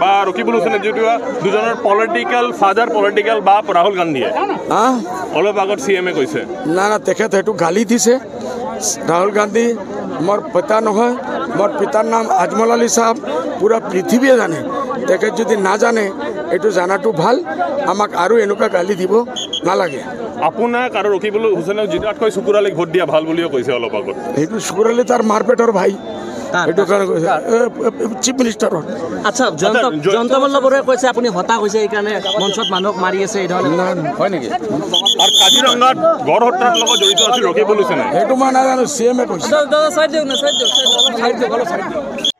বা রকিবুল হোসেনের যদিও দুজনের পলিটিক্যাল ফাদার পলিটিক্যাল বাপ রাহুল গান্ধীয়ে অলপ আগত সিএমএ কৈছে না না তেখেত সেইটো গালি দিছে রাহুল গান্ধী মোর পিতা নহয় মোর পিতার নাম আজমল আলী সাহেব পুরা পৃথিবীয়ে জানে তেখেত যদি না জানে এইটো জানাটো ভাল আমাক আৰু এনেকুৱা গালি দিব নালাগে আপোনাক আৰু ৰকিবুল হোসেনক জিতাতকৈ শুকুৰালীক ভোট দিয়া ভাল বুলিও কৈছে অলপ আগত সেইটো শুকুৰালী তাৰ মাৰপেটৰ ভাই এইটো কাৰণে কৈছে চিফ মিনিষ্টাৰৰ আচ্ছা জয়ন্ত মল্লবৰে কৈছে আপুনি হতা হৈছে এইকাৰণে মঞ্চত মানুহক মাৰি আছে এই ধৰণে হয় নেকি আৰু কাজিৰঙাত গড় হত্যাৰ লগত জড়িত আছিল ৰকিবুল হোসেনে সেইটো মই নাজানো চিএমএ কৈছে চাইড দিয়ক না চাইড দিয়ক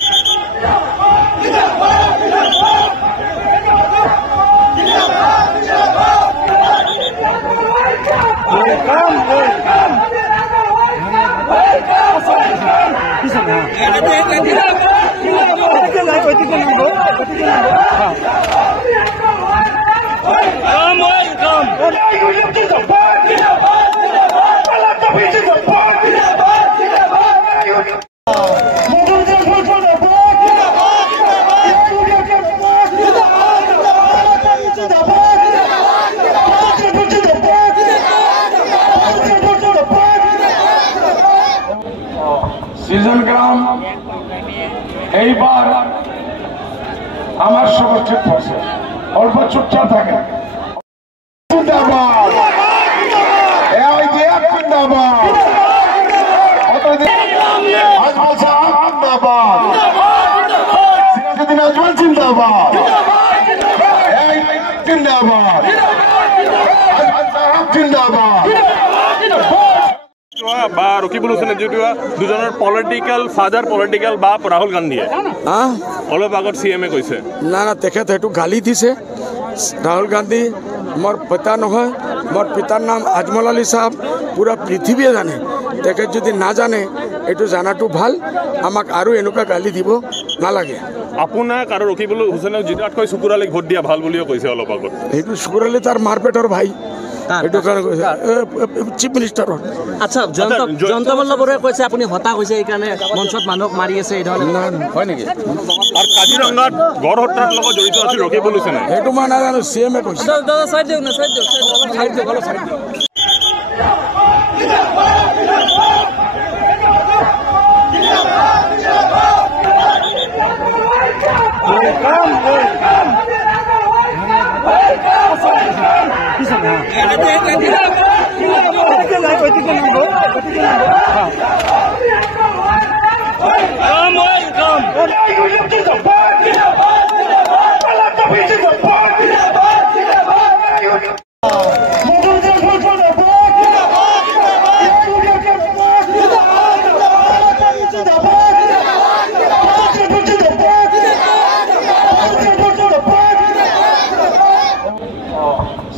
সিজন গ্রাম এইবার আমার সমষ্টি পড়ছে অল্প চুপচাপ থাকে বা রকিবুল হোসেনের যদিও দুজনের পলিটিক্যাল ফাদার পলিটিক্যাল বাপ রাহুল গান্ধীয়ে অলপ আগত সিএমএ কৈছে না না তেখেত সেইটো গালি দিছে রাহুল গান্ধী মোর পিতা নহয় মোর পিতার নাম আজমল আলী সাহেব পুরা পৃথিবীয়ে জানে তেখেত যদি না জানে এইটো জানাটো ভাল আমাক আৰু এনেকুৱা গালি দিব নালাগে আপোনাক আৰু ৰকিবুল হোসেনক জিতাতকৈ শুকুৰালীক ভোট দিয়া ভাল বুলিও কৈছে অলপ আগত সেইটো শুকুৰালী তাৰ মাৰপেটৰ ভাই এইটো কাৰণে কৈছে চিফ মিনিষ্টাৰৰ আচ্ছা জয়ন্ত মল্লবৰে কৈছে আপুনি হতা হৈছে এইকাৰণে মঞ্চত মানুহক মাৰি আছে এই ধৰণে হয় নেকি আৰু কাজিৰঙাত গড় হত্যাৰ লগত জড়িত আছিল ৰকিবুল হোসেনে সেইটো মই নাজানো চিএমএ কৈছে চাইড দিয়ক না চাইড দিয়ক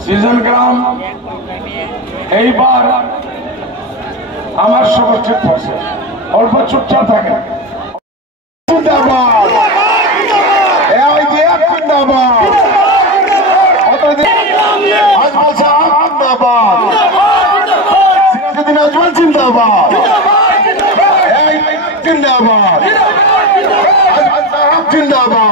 সিজন গ্রাম এইবার আমার সমষ্টি পড়ছে অল্প চুপচাপ থাকে জিন্দাবাদ